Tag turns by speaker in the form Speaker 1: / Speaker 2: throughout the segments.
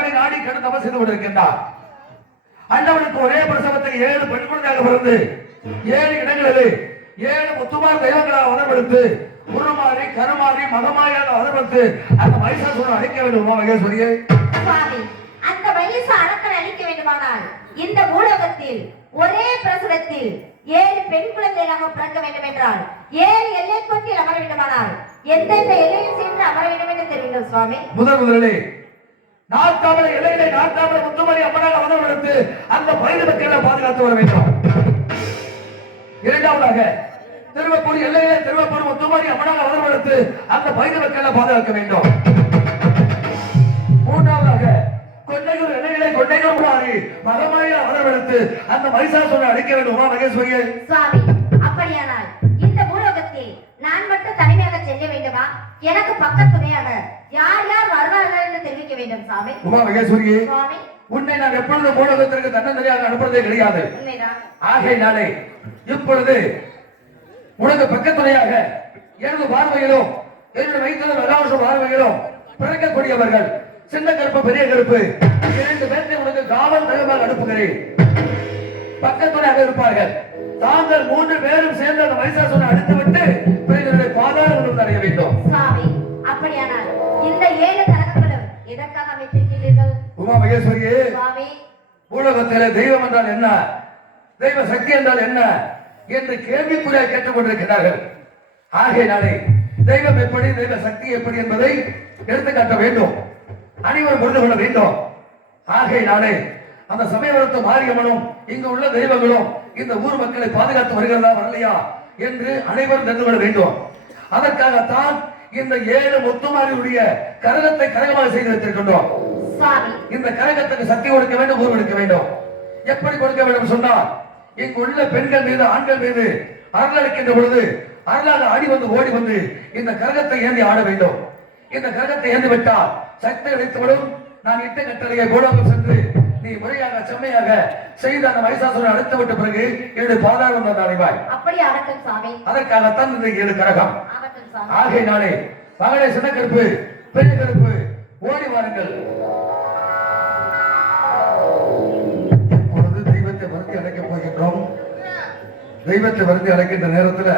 Speaker 1: அப்படி நாடி கண்டு செய்து கொண்டிருக்கின்றார் அண்ணவனுக்கு ஒரே பிரசவத்தில் ஏழு பெண் குழந்தையாக பிறந்து ஏழு இடங்களிலே ஏழு முத்துமார் தெய்வங்களாக வளர்ப்படுத்து உருமாறி கருமாறி மகமாயாக வளர்ப்படுத்து அந்த மைசாசுரன் அழைக்க வேண்டுமா மகேஸ்வரியை.
Speaker 2: அந்த வயசு அரக்கன் அழிக்க வேண்டுமானால் இந்த பூலோகத்தில் ஒரே பிரசவத்தில் ஏழு பெண் குழந்தைகளாக பிறக்க வேண்டும் என்றால் ஏழு எல்லை கொண்டில் அமர வேண்டுமானால் எந்தெந்த எல்லையில் சென்று அமர வேண்டும் என்று தெரியும் சுவாமி?
Speaker 1: முதல் முதலிலே நாட்டாமலை எல்லையிலே நாட்டாமலை முத்துமணி அம்மனாக வளர்ப்படுத்து அந்த பயிர் மக்களை பாதுகாத்து வர வேண்டும். இரண்டாவதாக திருவப்பூர் எல்லையிலே திருவப்பூர் முத்துமணி அம்மனாக எடுத்து அந்த பயிர் மக்களை பாதுகாக்க வேண்டும். மூன்றாவதாக கொண்டையூர் எல்லையிலே கொண்டையூர் மாறி மகமாய வளர்ப்படுத்து அந்த மகிஷாசுரனை அடிக்க வேண்டும். உமா மகேஸ்வரியை.
Speaker 2: சுவாமி அப்படியானால் இந்த பூலோகத்தில் நான் மட்டும் தனிமையாக செல்ல வேண்டுமா? எனக்கு பக்கத்துணையாக யார் யார் வருவார்கள் என்று தெரிவிக்க வேண்டும் சுவாமி
Speaker 1: உமா உன்னை நான் எப்பொழுதும் பூலோகத்திற்கு தன்னந்தனியாக அனுப்புறதே கிடையாது. ஆகையினாலே இப்பொழுது உனக்கு பக்கத்துணையாக எனது பார்வையிலும் என்னுடைய வயிற்றில் வெள்ளாவச பார்வையிலும் பிறக்கக்கூடியவர்கள் சின்ன கருப்பு பெரிய கருப்பு இரண்டு பேர்த்தை உனக்கு காவல் தகவல் அனுப்புகிறேன். பக்கத்துணையாக இருப்பார்கள். தாங்கள் மூன்று பேரும் சேர்ந்து அந்த மைசாசுரை அடித்து விட்டு பிறகு பாதாள அடைய வேண்டும்.
Speaker 2: அப்படியானால் இந்த ஏழு
Speaker 1: உமா மகேஸ்வரியே பூலகத்திலே தெய்வம் என்றால் என்ன? தெய்வ சக்தி என்றால் என்ன? என்று கேள்விக்குறியாக கேட்டுக் கொண்டிருக்கிறார்கள் ஆகையினாலே தெய்வம் எப்படி தெய்வ சக்தி எப்படி என்பதை எடுத்துக்காட்ட வேண்டும். அனைவரும் புரிந்து கொள்ள வேண்டும். ஆகையினாலே அந்த சமயவரத்து மாரியம்மனும் இங்கு உள்ள தெய்வங்களும் இந்த ஊர் மக்களை பாதுகாத்து வருகிறதா வரலையா என்று அனைவரும் தெரிந்து கொள்ள வேண்டும். அதற்காகத்தான் இந்த ஏழு முத்துமாரியுடைய கரகத்தை கரகமாக செய்து வைத்திருக்கின்றோம் இந்த கரகத்துக்கு சக்தி கொடுக்க வேண்டும் ஊர் கொடுக்க வேண்டும். எப்படி கொடுக்க வேண்டும் சொன்னால் இங்கு உள்ள பெண்கள் மீது ஆண்கள் மீது அருள் அளிக்கின்ற பொழுது அருளாக ஆடி வந்து ஓடி வந்து இந்த கரகத்தை ஏந்தி ஆட வேண்டும். இந்த கரகத்தை ஏந்தி விட்டால் சக்தி அளித்துவிடும் நான் இட்ட கட்டளையை பூலோகம் சென்று நீ முறையாக செம்மையாக செய்து அந்த மைசாசுரனை அழைத்து விட்ட பிறகு என்னுடைய பாதாளம் வந்து அடைவாய் அதற்காகத்தான் இந்த ஏழு கரகம்.
Speaker 2: சுவாமி
Speaker 1: ஆகையினாலே மகளே சின்ன கருப்பு பெரிய கருப்பு ஓடி வாருங்கள். தெய்வத்தை வருத்தி அழைக்கின்ற நேரத்துல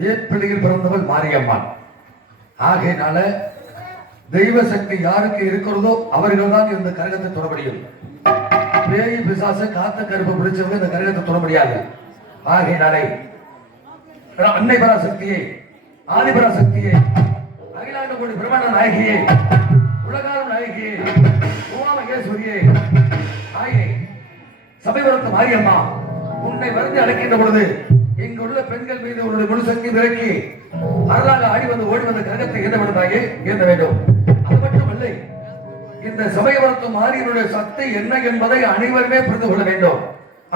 Speaker 1: வேப்பிள்ளையில் பிறந்தவள் மாரியம்மன் ஆகையினால தெய்வ சக்தி யாருக்கு இருக்கிறதோ அவர்கள் தான் இந்த கரகத்தை தொட முடியும். பேய் பிசாசு காத்த கருப்பு பிடிச்சவங்க இந்த கரகத்தை தொட முடியாது. ஆகையினாலே அன்னை பராசக்தியை ஆதிபராசக்தியை அகிலாண்ட கோடி பிரம்மாண்ட நாயகியை உலகாரும் நாயகியை உமா மகேஸ்வரியை ஆகிய சபைவரத்து மாரியம்மா உன்னை வருந்தி அழைக்கின்ற பொழுது இங்குள்ள பெண்கள் மீது உன்னுடைய முழு சக்தி விரக்கி அருளாக ஆடி வந்து ஓடி வந்த கிரகத்தை ஏந்த வேண்டுமாயே ஏந்த வேண்டும். அது மட்டுமல்ல இந்த சமயவரத்து மாரியனுடைய சக்தி என்ன என்பதை அனைவருமே புரிந்து கொள்ள வேண்டும்.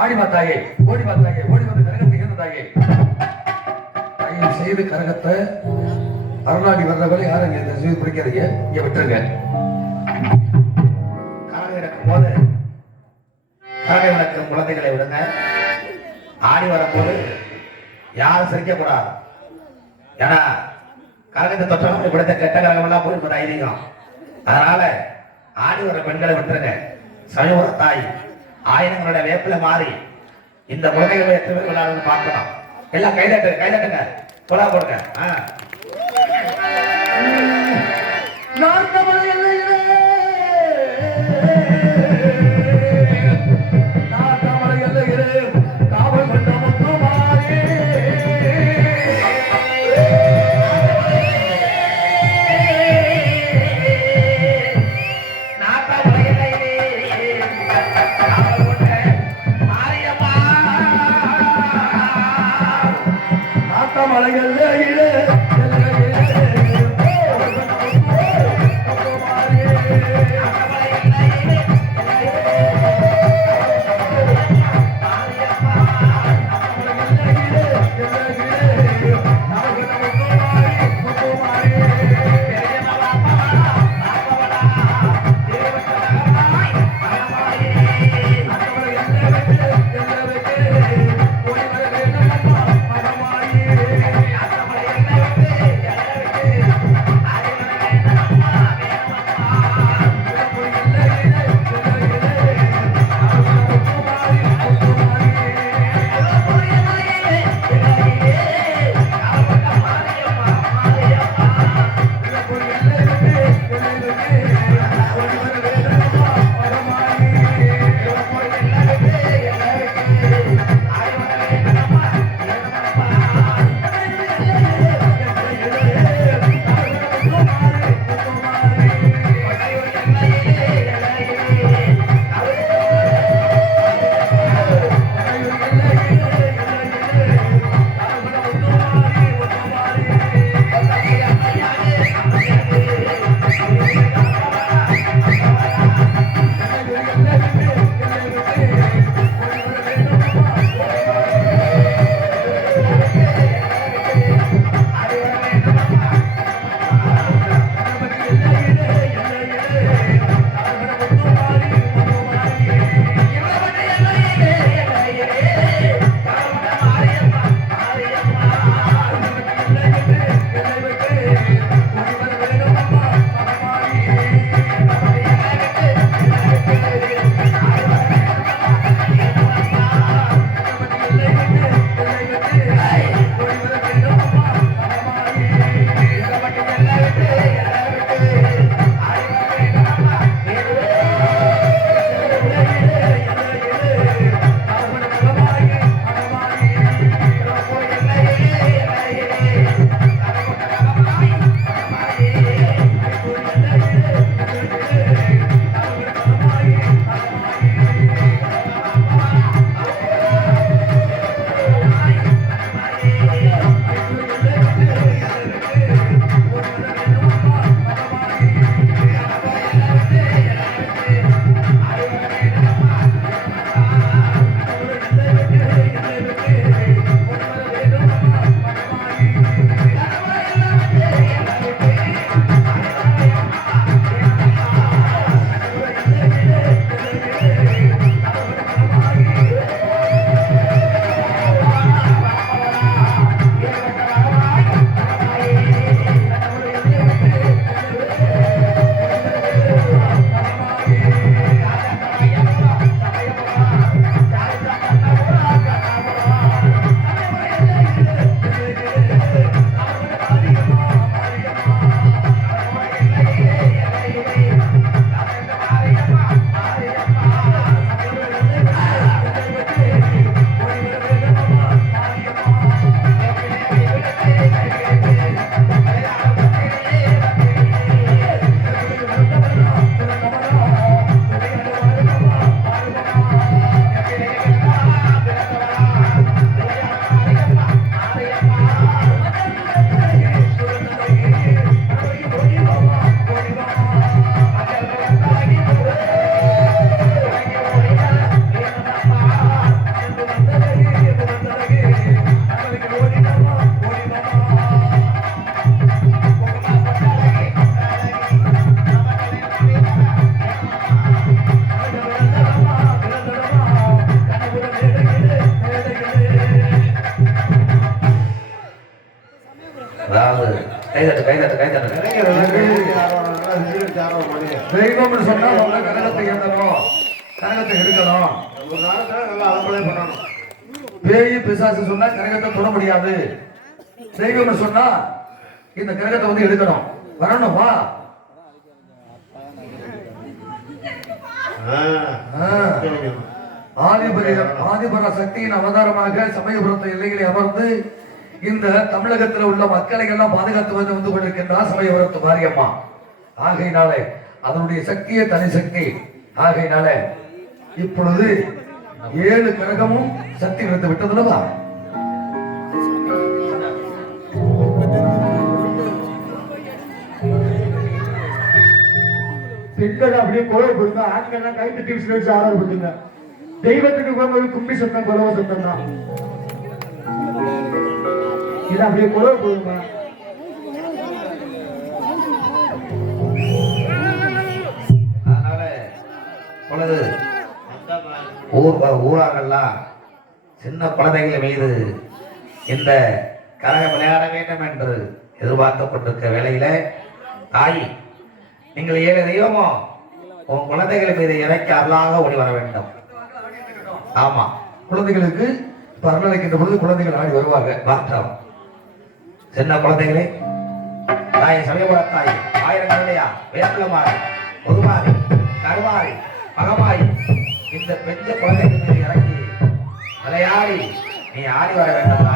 Speaker 1: ஆடி மாத்தாயே ஓடி மாத்தாயே ஓடி வந்த கரகத்தை ஏந்த தயவு செய்து கரகத்தை அருளாடி வர்றவரை யாரும் இங்க செய்து பிடிக்காதீங்க. இங்க விட்டுருங்க.
Speaker 3: கரகம் இறக்கும் போது கரகம் இறக்கும் குழந்தைகளை விடுங்க. ஆடி வரும்போது யாரும் சிரிக்க கூடாது ஏன்னா கரகத்தை தொட்டவங்க இப்படித்த கெட்ட கரகமெல்லாம் போய் ஒரு ஐதீகம். அதனால ஆடி வர பெண்களை விட்டுருங்க. சமீப தாய். ஆயிரங்களோட வேப்பில மாறி இந்த குழந்தைகளை எத்தனை பேர் விளையாடுன்னு பார்க்கணும். எல்லாம் கைதட்டு கைதட்டுங்க. கொலா போடுங்க. ஆ. Yeah.
Speaker 1: தெய்வம்னு சொன்னா அவங்க கரகத்தை ஏந்தணும் கரகத்தை எடுக்கணும்
Speaker 3: ஒரு நாளுக்கு நல்லா அலம்பலே பண்ணணும்
Speaker 1: பேய் பிசாசு சொன்னா கரகத்தை தொட முடியாது தெய்வம்னு சொன்னா இந்த கரகத்தை வந்து எடுக்கணும் வரணும் வா ஆதிபர சக்தியின் அவதாரமாக சமயபுரத்து எல்லைகளை அமர்ந்து இந்த தமிழகத்தில் உள்ள மக்களை எல்லாம் பாதுகாத்து வந்து வந்து கொண்டிருக்கின்றார் சமயபுரத்து மாரியம்மா ஆகையினாலே அதனுடைய சக்தியே தனி சக்தி. ஆகையினால இப்பொழுது ஏழு கிரகமும் சக்தி விழுந்து விட்டதுலவா
Speaker 4: பெண்கள் அப்படியே குழவை கொடுங்க ஆண்கள்லாம் கை தட்டி வச்சு ஆர்டர் பண்ணுங்க தெய்வத்துக்கு போகும்போது கும்பி சத்தம் குழவை சத்தம் தான் இது அப்படியே குழவை கொடுங்க
Speaker 3: பொழுது ஊர் ஊராரெல்லாம் சின்ன குழந்தைகள் மீது இந்த கரகம் விளையாட வேண்டும் என்று எதிர்பார்க்கப்பட்டிருக்க வேளையில தாய் நீங்கள் ஏழு தெய்வமோ உன் குழந்தைகள் மீது இறக்கி அருளாக ஓடி வர வேண்டும். ஆமா
Speaker 1: குழந்தைகளுக்கு பரவலைக்கின்ற பொழுது குழந்தைகள் ஆடி வருவாங்க
Speaker 3: மாற்றம் சின்ன குழந்தைகளே தாய் சமயபுர தாய் ஆயிரம் குழந்தையா வேப்பிலமாறி பொதுமாறி கருமாறி மகமாரி இந்த பெஞ்ச குழந்தைகள் இறங்கி விளையாடி நீ ஆடி வர வேண்டும்